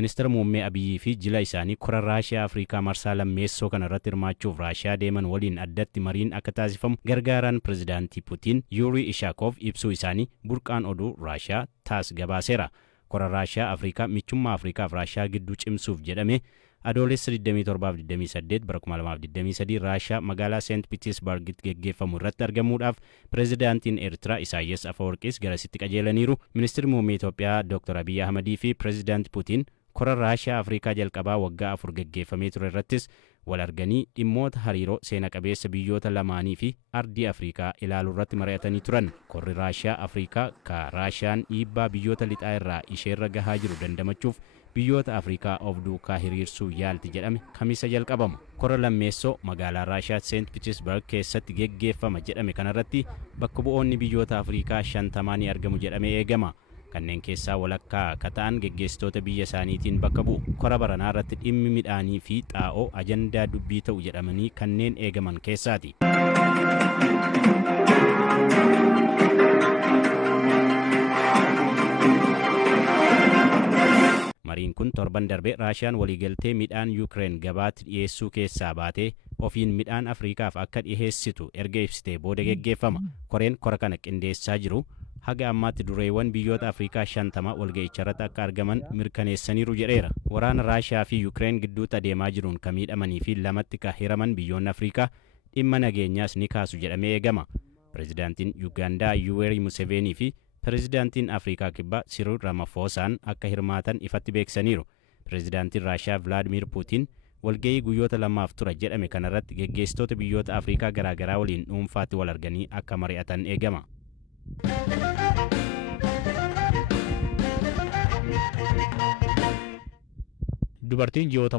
ministeera muummee Abiyyi fi jila isaanii kora Raashiyaa Afrikaa marsaa lammeessoo kana irratti hirmaachuuf Raashiyaa deeman waliin addatti mariin akka taasifamu gargaaraan pirezidaantii Putin Yuri Ishakov ibsuu isaanii burqaan oduu Raashiyaa taas gabaaseera. Kora Raashiyaa Afrikaa michummaa Afrikaaf Raashiyaa gidduu cimsuuf jedhame adoolessa 27-28 bara 2023 Raashiyaa magaalaa St. Petersburgitti geggeeffamu irratti argamuudhaaf pirezidaantiin Eertiraa Isaayyaas Afeworqiis garasitti qajeelaniiru. Ministeerri muummee Itoophiyaa Dr. Abiy Ahmedii fi pirezidaantii Putin kora Raashiyaa Afrikaa jalqabaa waggaa 4 geggeeffamee ture irrattis wal arganii dhimmoota hariiroo seena qabeessa biyyoota lamaanii fi ardii Afrikaa ilaaluu irratti mari'atanii turan. Korri Raashiyaa Afrikaa ka Raashiyaan dhiibbaa biyyoota lixaa irraa isheerra gahaa jiru dandamachuuf biyyoota Afrikaa of duukaa hiriirsuu yaalti jedhame kamisa jalqabamu. Kora lammeessoo magaalaa Raashiyaa St. Petersburg keessatti geggeeffama jedhame kanarratti bakka bu'oonni biyyoota Afrikaa 50 ni argamu jedhamee eegama. Kanneen keessaa walakkaa kata'an geggeessitoota biyya isaaniitiin bakka bu'u. Kora baranaa irratti dhimmi midhaanii fi xaa'oo ajandaa dubbii ta'u jedhamanii kanneen eegaman keessaati. Mariin kun torban darbe Raashiyaan waliigaltee midhaan Yuukireen gabaatti dhiyeessuu keessaa baatee ofiin midhaan Afrikaaf akka dhiyeessitu erga ibsitee booda geggeeffama. Koreen kora kana qindeessaa jiru haga ammaatti dureewwan biyyoota Afrikaa 50 walga'icharratti akka argaman mirkaneessaniiru jedheera. Waraana Raashiyaa fi Yuukireen gidduutti adeemaa jiruun kan miidhamanii fi lamatti kan hiraman biyyoonni Afrikaa dhimma nageenyaas ni kaasu jedhamee eegama. Pirezidaantiin Yuugaandaa Yoweri Museveenii fi pirezidaantiin Afrikaa Kibbaa Cyril Ramaphosa akka hirmaatan ifatti beeksaniiru. Pirezidaantiin Raashiyaa Vladimir Putin walga'ii guyyoota lamaaf tura jedhame kanarratti geggeessitoota biyyoota Afrikaa garaagaraa waliin dhuunfaatti wal arganii akka mari'atan eegama. Dubartiin ji'oota